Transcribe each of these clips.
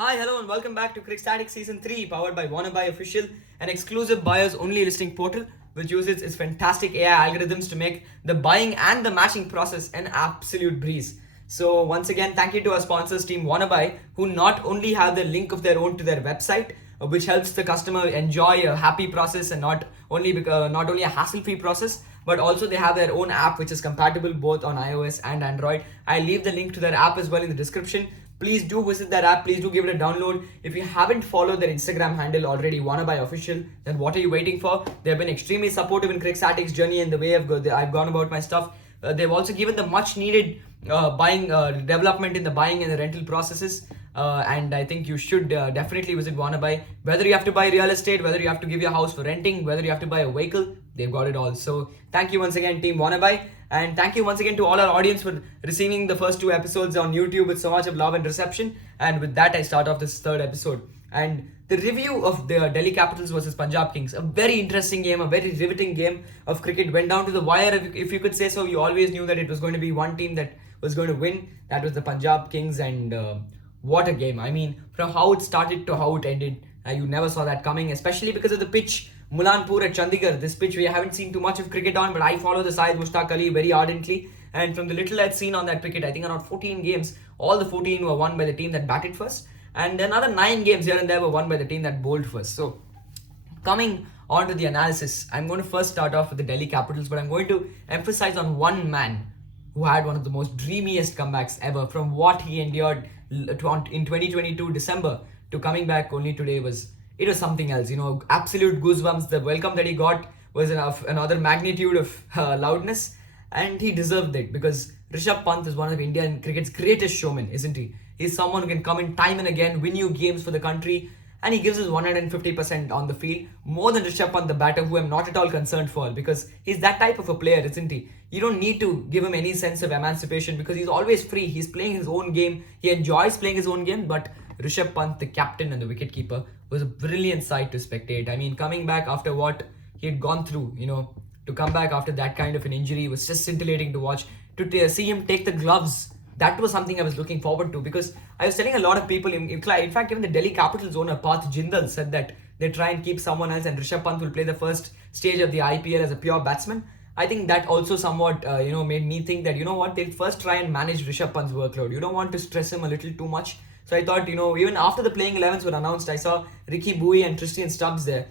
Hi, hello, and welcome back to Crickstatic Season 3, powered by Wannabe Official, an exclusive buyers only listing portal which uses its fantastic AI algorithms to make the buying and the matching process an absolute breeze. So, once again, thank you to our sponsors, Team Wannabe, who not only have the link of their own to their website, which helps the customer enjoy a happy process and not only a hassle-free process, but also they have their own app which is compatible both on iOS and Android. I leave the link to their app as well in the description. Please do visit their app. Please do give it a download. If you haven't followed their Instagram handle already, Wannabe Official, then what are you waiting for? They've been extremely supportive in Crickstatic's journey and the way I've gone about my stuff. They've also given the much needed buying development in the buying and the rental processes. And I think you should definitely visit Wannabe. Whether you have to buy real estate, whether you have to give your house for renting, whether you have to buy a vehicle, they've got it all. So thank you once again, Team Wannabe. And thank you once again to all our audience for receiving the first two episodes on YouTube with so much of love and reception. And with that, I start off this third episode. And the review of the Delhi Capitals versus Punjab Kings, a very interesting game, a very riveting game of cricket, went down to the wire, if you could say so. You always knew that it was going to be one team that was going to win. That was the Punjab Kings, and what a game. I mean, from how it started to how it ended, you never saw that coming, especially because of the pitch. Mulanpur at Chandigarh, this pitch we haven't seen too much of cricket on, but I follow the side Mushtaq Ali very ardently. And from the little I'd seen on that cricket, I think around 14 games, all the 14 were won by the team that batted first. And another 9 games here and there were won by the team that bowled first. So, coming on to the analysis, I'm going to first start off with the Delhi Capitals, but I'm going to emphasize on one man who had one of the most dreamiest comebacks ever. From what he endured in 2022 December to coming back only today was something else. Absolute goosebumps. The welcome that he got was another magnitude of loudness, and he deserved it because Rishabh Pant is one of Indian cricket's greatest showmen, isn't he? He's someone who can come in time and again, win you games for the country, and he gives his 150% on the field, more than Rishabh Pant, the batter, who I'm not at all concerned for, because he's that type of a player, isn't he? You don't need to give him any sense of emancipation because he's always free. He's playing his own game. He enjoys playing his own game, but Rishabh Pant, the captain and the wicketkeeper, was a brilliant sight to spectate. I mean, coming back after what he had gone through, to come back after that kind of an injury was just scintillating to watch. To see him take the gloves, that was something I was looking forward to, because I was telling a lot of people, in fact, even the Delhi Capitals owner Parth Jindal said that they try and keep someone else, and Rishabh Pant will play the first stage of the IPL as a pure batsman. I think that also somewhat, made me think that, they'll first try and manage Rishabh Pant's workload. You don't want to stress him a little too much. So I thought, even after the playing 11s were announced, I saw Ricky Bowie and Tristan Stubbs there.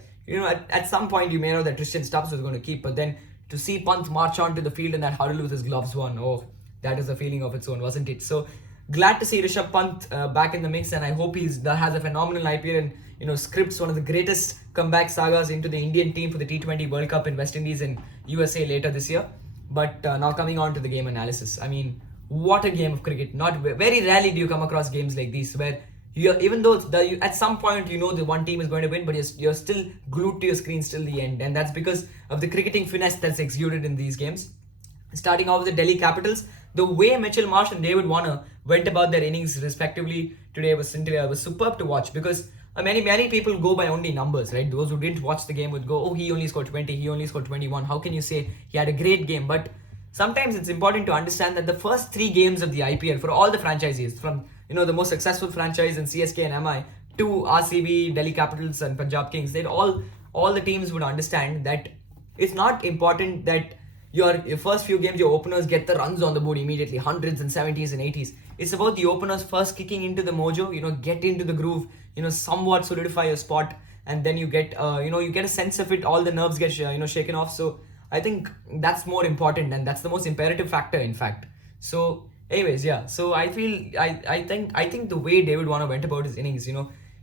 At some point you may know that Tristan Stubbs was going to keep, but then to see Pant march onto the field in that huddle with his gloves on, oh, that is a feeling of its own, wasn't it? So glad to see Rishabh Pant back in the mix, and I hope that has a phenomenal IPL and scripts one of the greatest comeback sagas into the Indian team for the T20 World Cup in West Indies and USA later this year. But now coming on to the game analysis, I mean, what a game of cricket. Not very rarely do you come across games like these where even though at some point the one team is going to win, but you're still glued to your screen till the end, and that's because of the cricketing finesse that's exuded in these games. Starting off with the Delhi Capitals, the way Mitchell Marsh and David Warner went about their innings respectively today was superb to watch, because many people go by only numbers, right? Those who didn't watch the game would go, oh, he only scored 20, he only scored 21. How can you say he had a great game? But sometimes it's important to understand that the first 3 games of the IPL for all the franchises, from the most successful franchise in CSK and MI to RCB, Delhi Capitals and Punjab Kings, all the teams would understand that it's not important that your first few games, your openers get the runs on the board immediately, hundreds and 70s and 80s. It's about the openers first kicking into the mojo, get into the groove, somewhat solidify your spot, and then you get a sense of it. All the nerves get shaken off. So I think that's more important, and that's the most imperative factor, in fact. So, anyways, yeah. So I think the way David Warner went about his innings,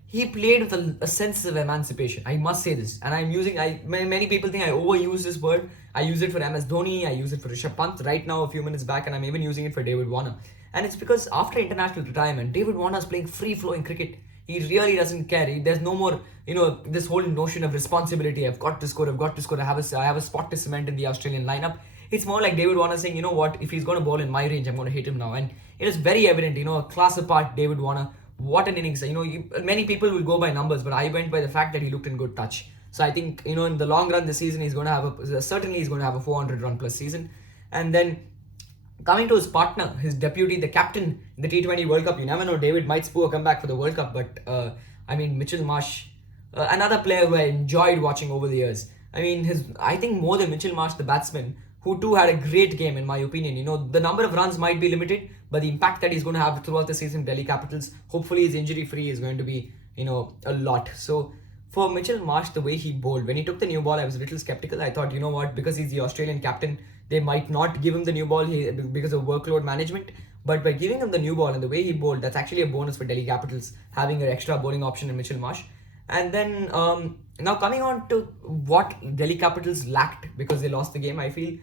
he played with a sense of emancipation. I must say this, and many people think I overuse this word. I use it for MS Dhoni, I use it for Rishabh Pant right now a few minutes back, and I'm even using it for David Warner. And it's because after international retirement, David Warner is playing free-flowing cricket. He really doesn't care. There's no more, this whole notion of responsibility. I've got to score. I have a spot to cement in the Australian lineup. It's more like David Warner saying, what, if he's going to bowl in my range, I'm going to hit him now. And it is very evident, a class apart David Warner. What an innings. Many people will go by numbers, but I went by the fact that he looked in good touch. So I think, in the long run this season, he's going to have a 400 run plus season. And then Coming to his partner, his deputy, the captain in the T20 World Cup, you never know, David might spoo a comeback for the World Cup, but Mitchell Marsh, another player who I enjoyed watching over the years. I think more than Mitchell Marsh, the batsman, who too had a great game in my opinion. The number of runs might be limited, but the impact that he's going to have throughout the season, Delhi Capitals, hopefully he's injury free, is going to be, a lot. So for Mitchell Marsh, the way he bowled, when he took the new ball, I was a little skeptical. I thought, because he's the Australian captain, they might not give him the new ball because of workload management. But by giving him the new ball and the way he bowled, that's actually a bonus for Delhi Capitals, having an extra bowling option in Mitchell Marsh. And then now coming on to what Delhi Capitals lacked because they lost the game, I feel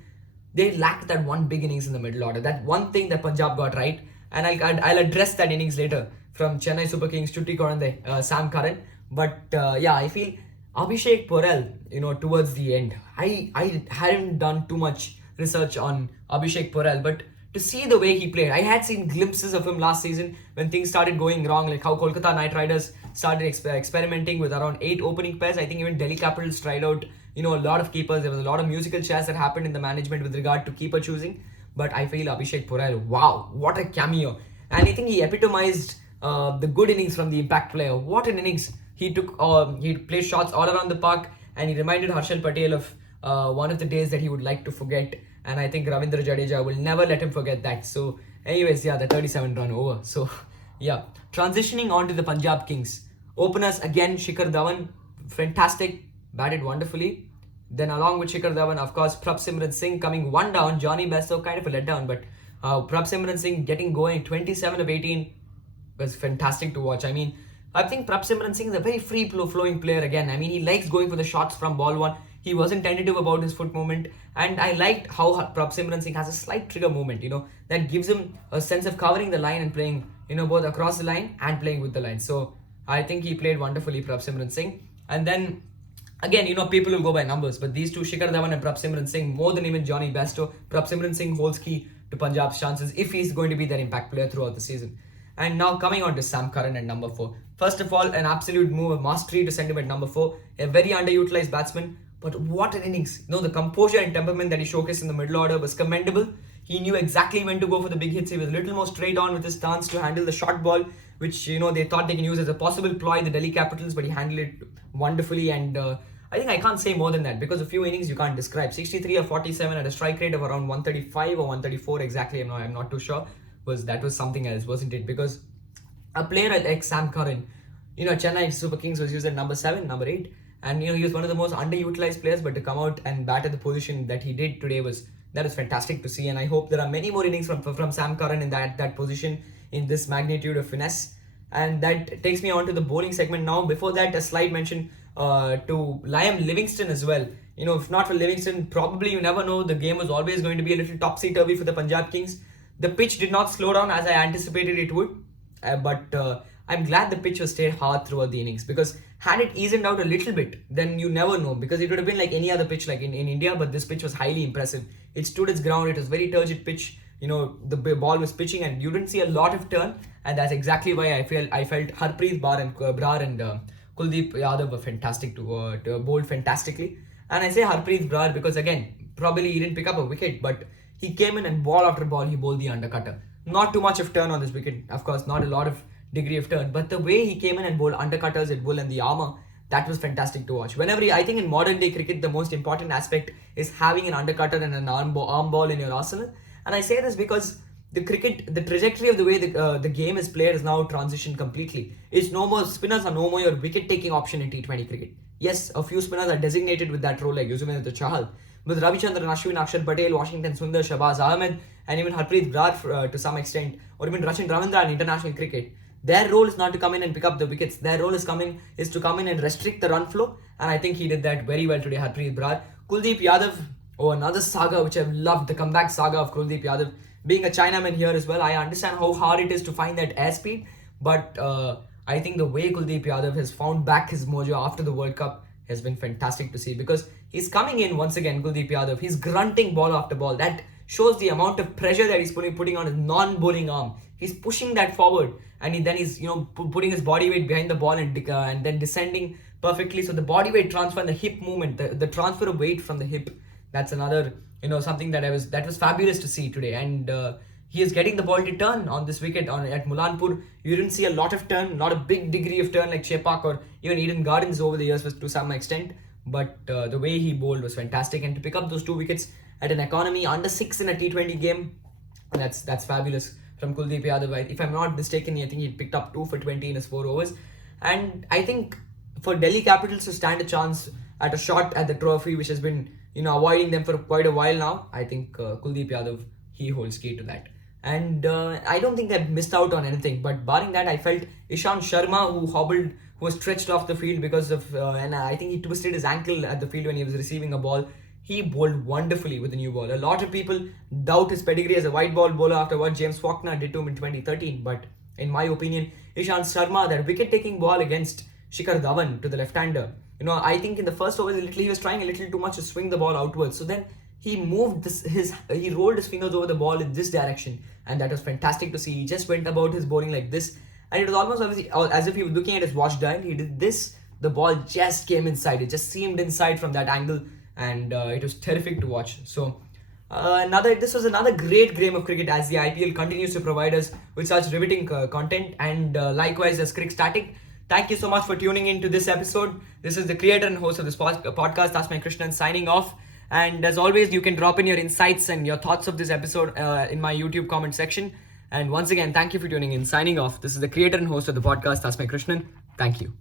they lacked that one big innings in the middle order. That one thing that Punjab got right, and I'll address that innings later from Chennai Super Kings, Chutti Korande, Sam Curran. But I feel Abhishek Porel, towards the end, I hadn't done too much research on Abhishek Porel, but to see the way he played, I had seen glimpses of him last season when things started going wrong, like how Kolkata Knight Riders started experimenting with around 8 opening pairs. I think even Delhi Capitals tried out, a lot of keepers. There was a lot of musical chairs that happened in the management with regard to keeper choosing. But I feel Abhishek Porel, wow, what a cameo. And I think he epitomized the good innings from the impact player. What an innings. He took, he played shots all around the park, and he reminded Harshal Patel of one of the days that he would like to forget. And I think Ravindra Jadeja will never let him forget that. So anyways, the 37 run over. So transitioning on to the Punjab Kings. Openers again, Shikhar Dhawan, fantastic, batted wonderfully. Then along with Shikhar Dhawan, of course, Prabsimran Singh coming one down. Johnny Bairstow kind of a letdown, but Prabsimran Singh getting going, 27 of 18 was fantastic to watch. I think Prabsimran Singh is a very free-flowing player again. He likes going for the shots from ball one. He wasn't tentative about his foot movement, and I liked how Prabsimran Singh has a slight trigger movement, that gives him a sense of covering the line and playing, both across the line and playing with the line. So I think he played wonderfully, Prabsimran Singh. And then again, people will go by numbers, but these two, Shikhar Dhawan and Prabsimran Singh, more than even Johnny Bairstow, Prabsimran Singh holds key to Punjab's chances if he's going to be their impact player throughout the season. And now coming on to Sam Curran at number 4. First of all, an absolute move of mastery to send him at number 4. A very underutilized batsman, but what an innings. The composure and temperament that he showcased in the middle order was commendable. He knew exactly when to go for the big hits. He was a little more straight on with his stance to handle the short ball, which, they thought they can use as a possible ploy, the Delhi Capitals, but he handled it wonderfully. And I think I can't say more than that because a few innings you can't describe. 63 or 47 at a strike rate of around 135 or 134 exactly. I'm not too sure. That was something else, wasn't it? Because a player like Sam Curran, Chennai Super Kings was used at number 7, number 8. And he was one of the most underutilized players, but to come out and bat at the position that he did today was fantastic to see. And I hope there are many more innings from Sam Curran in that position, in this magnitude of finesse. And that takes me on to the bowling segment now. Before that, a slight mention to Liam Livingston as well. If not for Livingston, probably, you never know, the game was always going to be a little topsy-turvy for the Punjab Kings. The pitch did not slow down as I anticipated it would, but I'm glad the pitch was stayed hard throughout the innings, because had it eased out a little bit, then you never know, because it would have been like any other pitch like in India, but this pitch was highly impressive. It stood its ground. It was very turgid pitch. The ball was pitching and you didn't see a lot of turn, and that's exactly why I felt Harpreet Brar and Kuldeep Yadav were fantastic to bowl fantastically. And I say Harpreet Brar because, again, probably he didn't pick up a wicket, but he came in and ball after ball he bowled the undercutter. Not too much of turn on this wicket, of course, not a lot of degree of turn, but the way he came in and bowled undercutters at Bull and the armour, that was fantastic to watch. I think in modern day cricket, the most important aspect is having an undercutter and an arm ball in your arsenal. And I say this because the trajectory of the way the game is played is now transitioned completely. It's no more, spinners are no more your wicket taking option in T20 cricket. Yes, a few spinners are designated with that role, like Yuzvendra Chahal, with Ravichandran Ashwin, Akshar Patel, Washington Sundar, Shabaz Ahmed, and even Harpreet Brar to some extent, or even Rachin Ravindra in international cricket. Their role is not to come in and pick up the wickets. Their role is to come in and restrict the run flow. And I think he did that very well today, Harpreet Brar. Kuldeep Yadav, another saga which I've loved, the comeback saga of Kuldeep Yadav. Being a Chinaman here as well, I understand how hard it is to find that airspeed. But I think the way Kuldeep Yadav has found back his mojo after the World Cup has been fantastic to see. Because he's coming in once again, Kuldeep Yadav. He's grunting ball after ball. That shows the amount of pressure that he's putting on his non-bowling arm. He's pushing that forward, and then he's putting his body weight behind the ball and then descending perfectly. So the body weight transfer and the hip movement, the transfer of weight from the hip, That's another, something that was fabulous to see today. And he is getting the ball to turn on this wicket at Mulanpur. You didn't see a lot of turn, not a big degree of turn like Chepak or even Eden Gardens over the years to some extent. But the way he bowled was fantastic, and to pick up those 2 wickets at an economy under 6 in a T20 game, that's fabulous from Kuldeep Yadav. If I'm not mistaken, I think he picked up 2 for 20 in his 4 overs. And I think for Delhi Capitals to stand a chance at a shot at the trophy, which has been avoiding them for quite a while now, I think Kuldeep Yadav, he holds key to that. And I don't think they've missed out on anything. But barring that, I felt Ishant Sharma, who was stretched off the field because of, and I think he twisted his ankle at the field when he was receiving a ball. He bowled wonderfully with the new ball. A lot of people doubt his pedigree as a white ball bowler after what James Faulkner did to him in 2013. But in my opinion, Ishant Sharma, that wicket-taking ball against Shikhar Dhawan to the left-hander, I think in the first over he was trying a little too much to swing the ball outwards. So then he moved he rolled his fingers over the ball in this direction, and that was fantastic to see. He just went about his bowling like this, and it was almost as if he was looking at his watch dial. He did this, the ball just came inside. It just seemed inside from that angle, and it was terrific to watch. So this was another great game of cricket as the IPL continues to provide us with such riveting content, and likewise as Crick Static. Thank you so much for tuning in to this episode. This is the creator and host of this podcast, Tasmai Krishnan, signing off. And as always, you can drop in your insights and your thoughts of this episode in my YouTube comment section. And once again, thank you for tuning in. Signing off. This is the creator and host of the podcast, Tasmai Krishnan. Thank you.